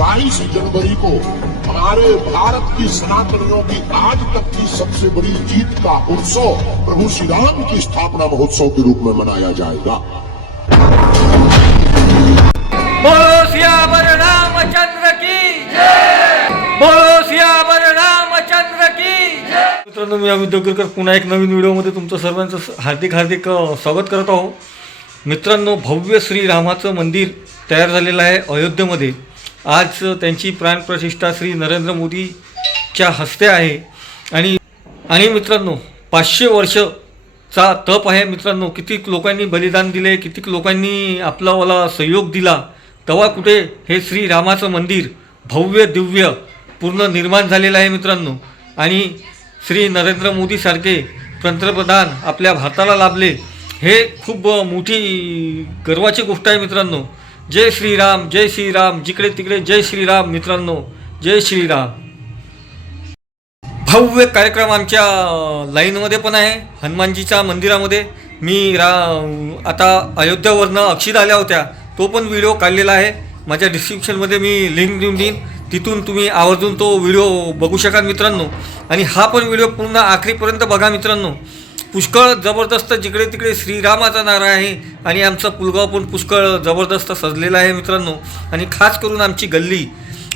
बाईस जनवरी को हमारे भारत की सनातनियों की आज तक की सबसे बड़ी जीत का उत्सव प्रभु श्री राम की स्थापना महोत्सव के रूप में मनाया जाएगा। बोलो सियावर रामचंद्र की बोलो सियावर रामचंद्र की मित्रांनो मी अमित दगरकर पुन्हा एक नवीन व्हिडिओमध्ये तुमचं सर्वांचं हार्दिक हार्दिक स्वागत करत आहो मित्रांनो भव्य श्रीरामाचं मंदिर तयार झालेलं आहे अयोध्येमध्ये. आज त्यांची प्राणप्रतिष्ठा श्री नरेंद्र मोदीच्या हस्ते आहे. आणि आणि मित्रांनो पाचशे वर्षचा तप आहे मित्रांनो. कितीक लोकांनी बलिदान दिले कितीक लोकांनी आपला मला सहयोग दिला. तेव्हा कुठे हे श्रीरामाचं मंदिर भव्य दिव्य पूर्ण निर्माण झालेलं आहे मित्रांनो. आणि श्री नरेंद्र मोदीसारखे पंतप्रधान आपल्या भारताला लाभले हे खूप मोठी गर्वाची गोष्ट आहे मित्रांनो. जय श्रीराम जय श्रीराम जिकडे तिकडे जय श्रीराम मित्रांनो जय श्रीराम. भव्य कार्यक्रम आमच्या लाईनमध्ये पण आहे हनुमानजीच्या मंदिरामध्ये. मी रा आता अयोध्यावरनं अक्षित आल्या होत्या तो पण व्हिडिओ काढलेला आहे. माझ्या डिस्क्रिप्शनमध्ये मी लिंक देऊन देईन तिथून तुम्ही आवर्जून तो व्हिडिओ बघू शकाल मित्रांनो. आणि हा पण व्हिडिओ पूर्ण आखरीपर्यंत बघा मित्रांनो. पुष्कळ जबरदस्त जिकडे तिकडे श्रीरामाचा नारा आहे आणि आमचा पुलगाव पण पुष्कळ जबरदस्त सजलेला आहे मित्रांनो. आणि खास करून आमची गल्ली.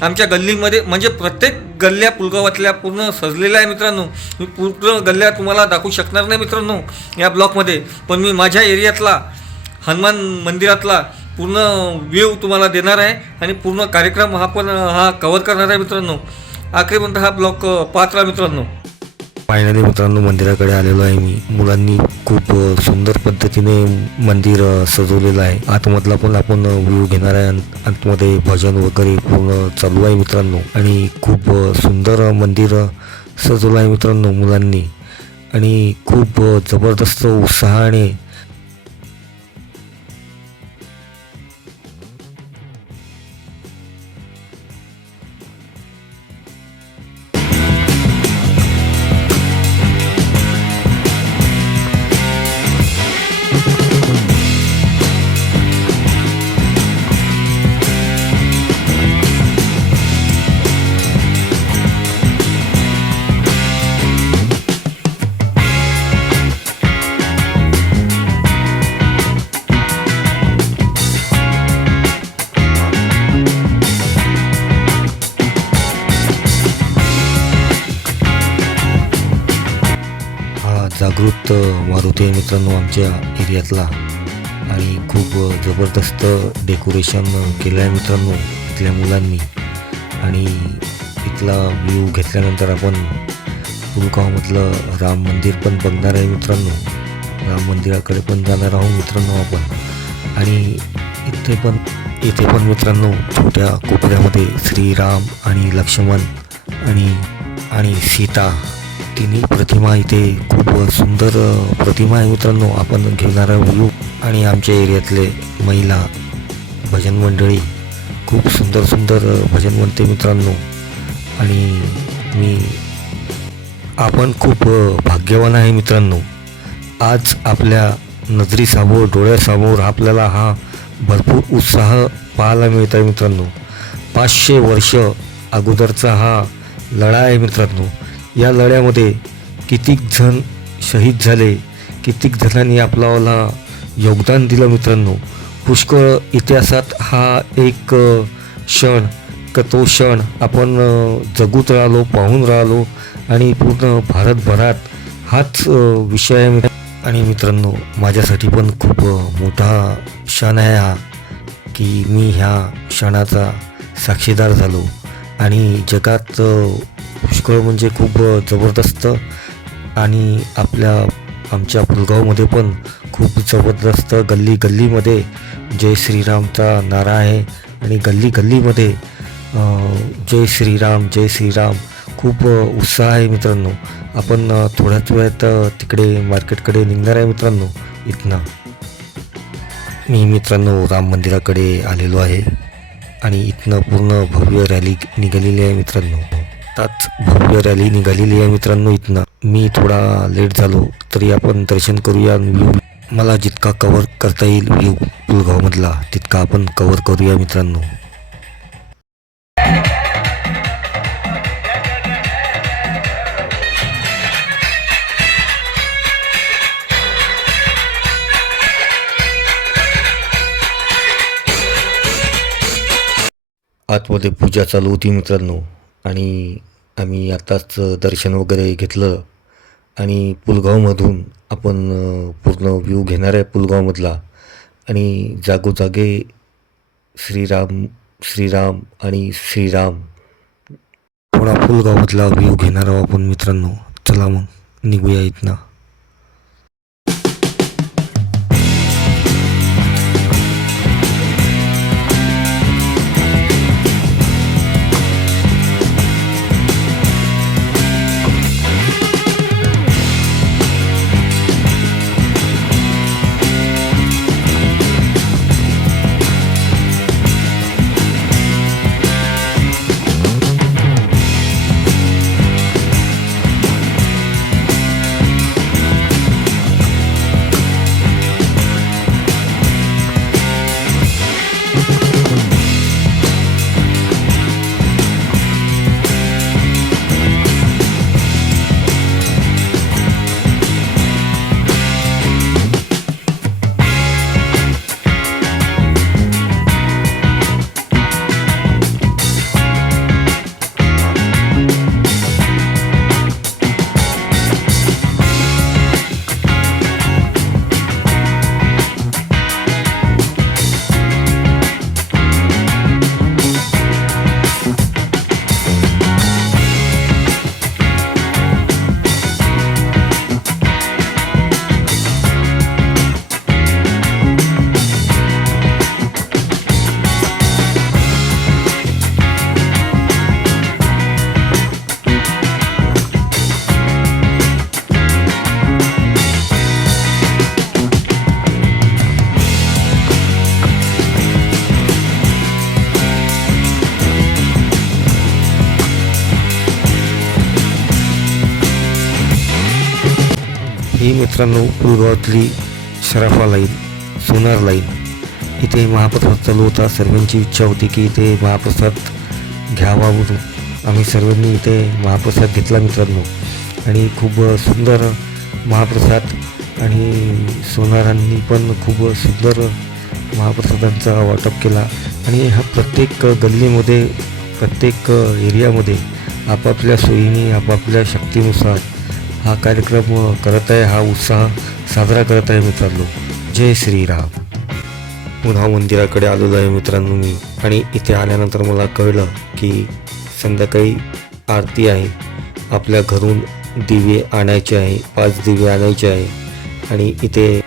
आमच्या गल्लीमध्ये म्हणजे प्रत्येक गल्ल्या पुलगावातल्या पूर्ण सजलेल्या आहे मित्रांनो. मी पूर्ण गल्ल्या तुम्हाला दाखवू शकणार नाही मित्रांनो या ब्लॉकमध्ये. पण मी माझ्या एरियातला हनुमान मंदिरातला पूर्ण व्ह्यू तुम्हाला देणार आहे आणि पूर्ण कार्यक्रम हा पण हा कवर करणार आहे मित्रांनो. आखरीपर्यंत हा ब्लॉक पात्र मित्रांनो. फायनली मित्रांनो मंदिराकडे आलेलो आहे मी. मुलांनी खूप सुंदर पद्धतीने मंदिर सजवलेलं आहे. आतमधला पण आपण व्ह्यू घेणार आहे आतमध्ये भजन वगैरे पूर्ण चालू आहे मित्रांनो. आणि खूप सुंदर मंदिर सजवलं आहे मित्रांनो मुलांनी. आणि खूप जबरदस्त उत्साहाने जागृत मारुती मित्रांनो आमच्या एरियातला. आणि खूप जबरदस्त डेकोरेशन केलं आहे मित्रांनो इथल्या मुलांनी. आणि इथला व्ह्यू घेतल्यानंतर आपण पुलगावमधलं राम मंदिर पण बघणार आहे मित्रांनो. राम मंदिराकडे पण जाणार आहोत मित्रांनो आपण. आणि इथे पण इथे पण मित्रांनो छोट्या कोपऱ्यामध्ये श्रीराम आणि लक्ष्मण आणि आणि सीता तिन्ही प्रतिमा इथे खूप सुंदर प्रतिमा आहे मित्रांनो. आपण घेणारा व्ह्यू. आणि आमच्या एरियातले महिला भजन मंडळी खूप सुंदर सुंदर भजन म्हणते मित्रांनो. आणि मी आपण खूप भाग्यवान आहे मित्रांनो. आज आपल्या नजरीसमोर डोळ्यासमोर आपल्याला हा भरपूर उत्साह पाहायला मिळत आहे मित्रांनो. पाचशे वर्ष अगोदरचा हा लढा आहे मित्रांनो. या लढ्यामध्ये कितीक जण शहीद झाले कितीक जणांनी आपल्याला योगदान दिलं मित्रांनो. पुष्कळ इतिहासात हा एक क्षण का तो क्षण आपण जगूत राहिलो पाहून राहिलो आणि पूर्ण भारतभरात हाच विषय आहे आणि मित्रांनो माझ्यासाठी पण खूप मोठा क्षण आहे हा की मी ह्या क्षणाचा साक्षीदार झालो. आणि जगात पुष्कळ म्हणजे खूप जबरदस्त आणि आपल्या आमच्या पुलगावमध्ये पण खूप जबरदस्त गल्ली गल्लीमध्ये जय श्रीरामचा नारा आहे आणि गल्ली गल्लीमध्ये जय श्रीराम जय श्रीराम खूप उत्साह आहे मित्रांनो. आपण थोड्याच वेळात तिकडे मार्केटकडे निघणार आहे मित्रांनो इथनं. मी मित्रांनो राम मंदिराकडे आलेलो आहे आणि इथनं पूर्ण भव्य रॅली निघालेली आहे मित्रांनो. आत्ताच भव्य रॅली निघालेली आहे मित्रांनो इथनं. मी थोडा लेट झालो तरी आपण दर्शन करूया व्ह्यू. मला जितका कवर करता येईल व्ह्यू पुलगावमधला तितका आपण कवर करूया मित्रांनो. आतमध्ये पूजा चालू होती मित्रांनो. आणि आम्ही आत्ताच दर्शन वगैरे घेतलं आणि पुलगावमधून आपण पूर्ण व्ह्यू घेणार आहे पुलगावमधला. आणि जागोजागे श्रीराम श्रीराम आणि श्रीराम. थोडा पुलगावमधला व्ह्यू घेणार आहोत आपण मित्रांनो. चला मग निघूया इथनं. ही मित्रांनो पूर्वातली शराफा लाईन सोनार लाईन. इथे महाप्रसाद चालू होता. सर्वांची इच्छा होती की इथे महाप्रसाद घ्यावा म्हणून. आम्ही सर्वांनी इथे महाप्रसाद घेतला मित्रांनो. आणि खूप सुंदर महाप्रसाद आणि सोनारांनी पण खूप सुंदर महाप्रसादांचा वाटप केला. आणि हा प्रत्येक गल्लीमध्ये प्रत्येक एरियामध्ये आपापल्या सोयीने आपापल्या शक्तीनुसार हा कार्यक्रम करत आहे हा उत्साह साजरा करत आहे मित्रांनो. जय श्रीराम. पुन्हा मंदिराकडे आलेलो आहे मित्रांनो मी. आणि इथे आल्यानंतर मला कळलं की संध्याकाळी आरती आहे. आपल्या घरून दिवे आणायचे आहे पाच दिवे आणायचे आहे. आणि इथे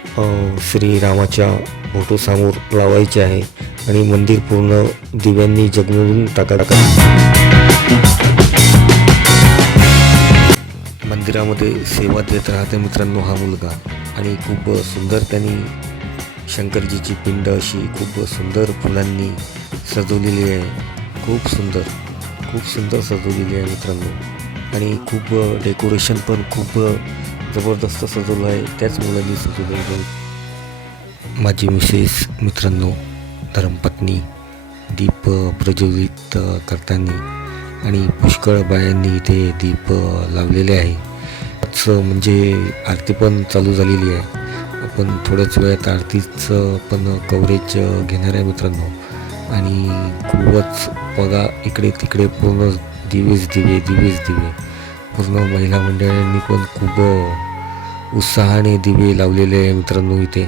श्रीरामाच्या फोटोसमोर लावायचे आहे. आणि मंदिर पूर्ण दिव्यांनी जगमगून टाकायचं मंदिरामध्ये सेवा देत राहते मित्रांनो हा मुलगा. आणि खूप सुंदर त्यांनी शंकरजीची पिंड अशी खूप सुंदर फुलांनी सजवलेली आहे. खूप सुंदर खूप सुंदर सजवलेली आहे मित्रांनो. आणि खूप डेकोरेशन पण खूप जबरदस्त सजवलं आहे. त्याच मुलांनी सजवलेलं आहे. माझी मिसेस मित्रांनो धर्मपत्नी दीप प्रज्वलित करताना आणि पुष्कळ बायांनी इथे दीप लावलेले आहे. आरतीचं म्हणजे आरती पण चालू झालेली आहे. आपण थोड्याच वेळात आरतीचं पण कवरेज घेणार आहे मित्रांनो. आणि खूपच बघा इकडे तिकडे पूर्ण दिवेच दिवे दिवेच दिवे. पूर्ण महिला मंडळांनी पण खूप उत्साहाने दिवे लावलेले आहे मित्रांनो इथे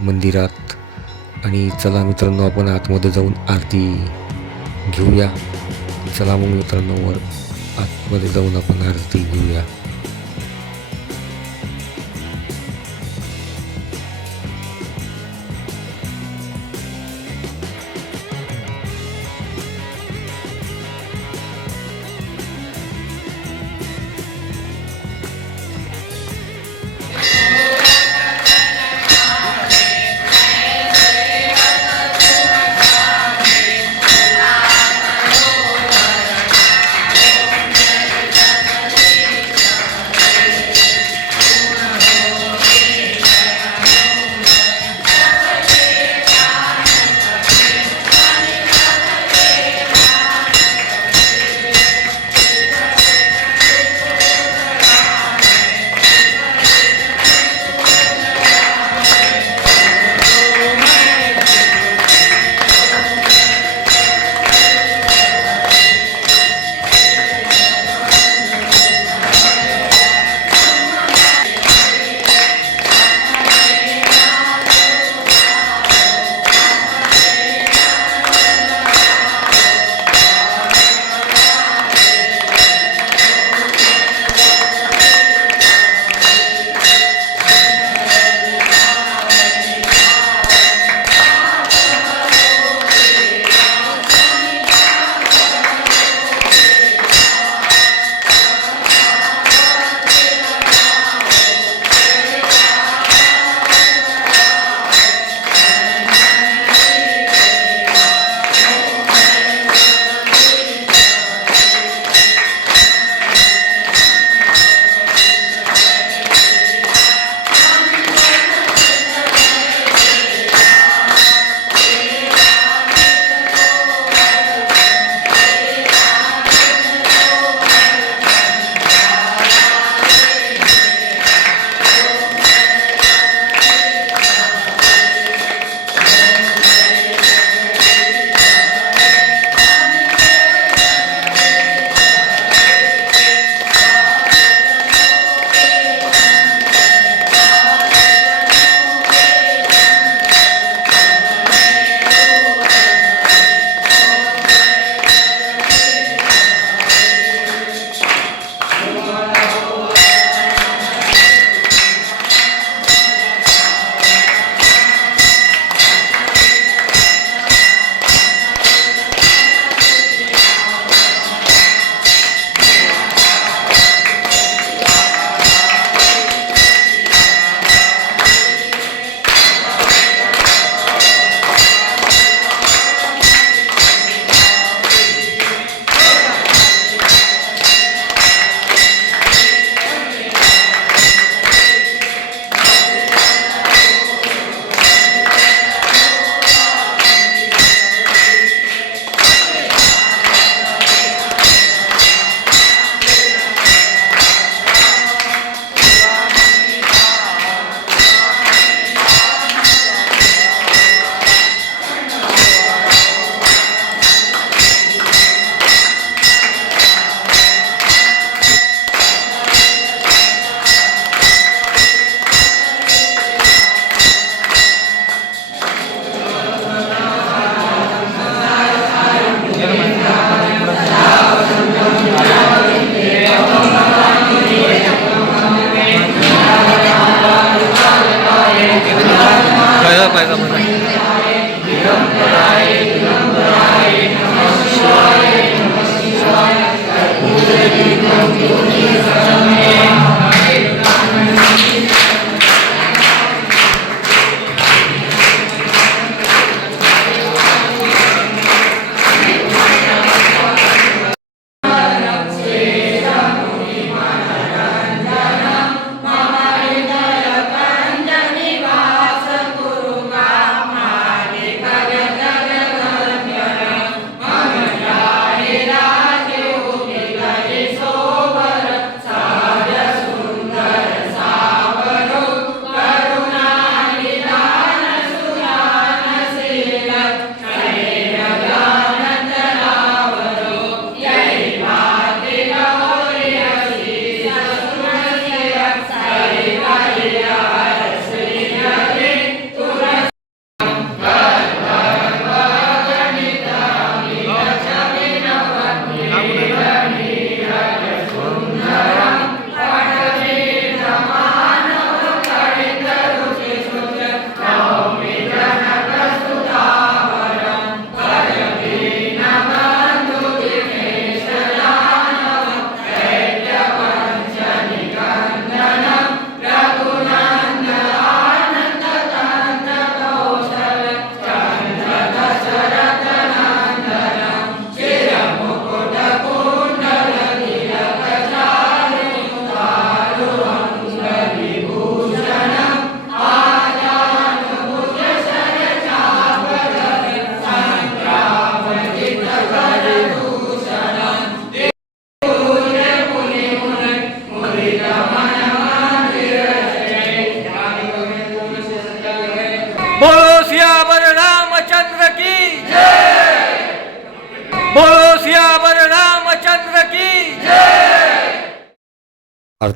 मंदिरात. आणि चला मित्रांनो आपण आतमध्ये जाऊन आरती घेऊया. चला मग मित्रांनो वर आतमध्ये जाऊन आपण आरती घेऊया.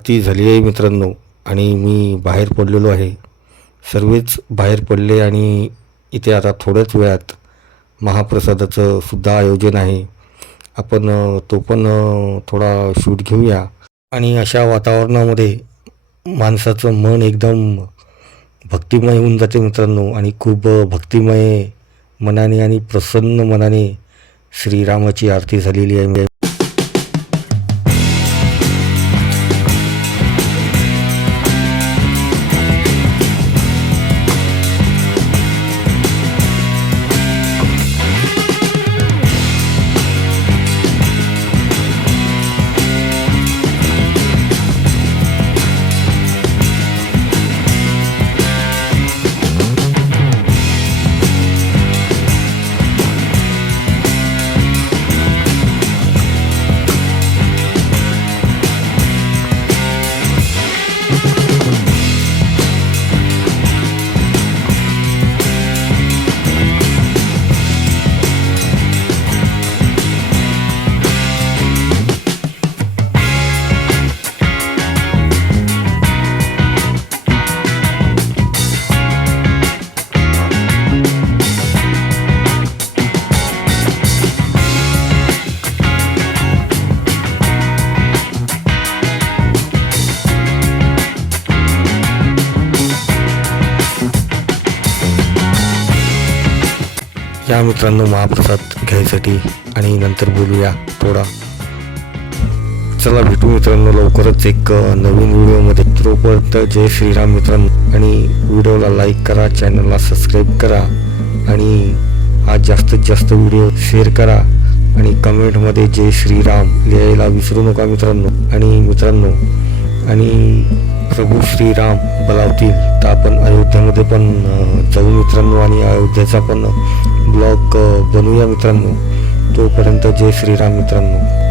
आरती झाली आहे मित्रांनो. आणि मी बाहेर पडलेलो आहे. सर्वच बाहेर पडले आणि इथे आता थोड्याच वेळात महाप्रसादाचं सुद्धा आयोजन आहे. आपण तो पण थोडा शूट घेऊया. आणि अशा वातावरणामध्ये माणसाचं मन एकदम भक्तिमय होऊन जाते मित्रांनो. आणि खूप भक्तिमय मनाने आणि प्रसन्न मनाने श्रीरामाची आरती झालेली आहे. या मित्रांनो महाप्रसाद घ्यायसाठी आणि नंतर बोलूया थोडा. चला भेटू मित्रांनो लवकरच एक नवीन व्हिडिओमध्ये. तोपर्यंत जय श्रीराम मित्रांनो. आणि व्हिडिओला लाईक करा चॅनलला सबस्क्राईब करा आणि हा जास्तीत जास्त व्हिडिओ शेअर करा आणि कमेंटमध्ये जय श्रीराम लिहायला विसरू नका मित्रांनो. आणि मित्रांनो आणि प्रभू श्रीराम बलावतील तर आपण अयोध्येमध्ये पण जाऊ मित्रांनो आणि अयोध्येचा पण ब्लॉग बनवूया मित्रांनो. तोपर्यंत जय श्रीराम मित्रांनो.